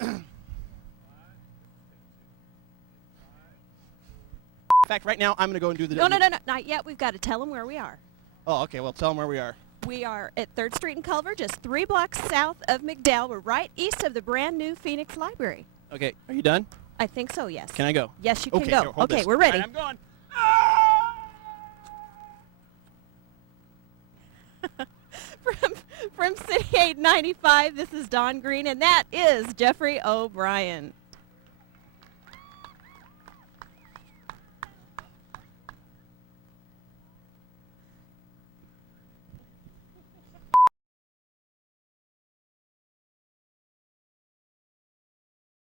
In fact, right now, I'm going to go and do the... No, not yet. We've got to tell them where we are. Oh, okay. Well, tell them where we are. We are at 3rd Street and Culver, just 3 blocks south of McDowell. We're right east of the brand new Phoenix Library. Okay. Are you done? I think so, yes. Can I go? Yes, you can okay, go. Here, hold okay, this. we're ready. All right, I'm going. From City 895, this is Dawn Green, and that is Jeffry O'Brien.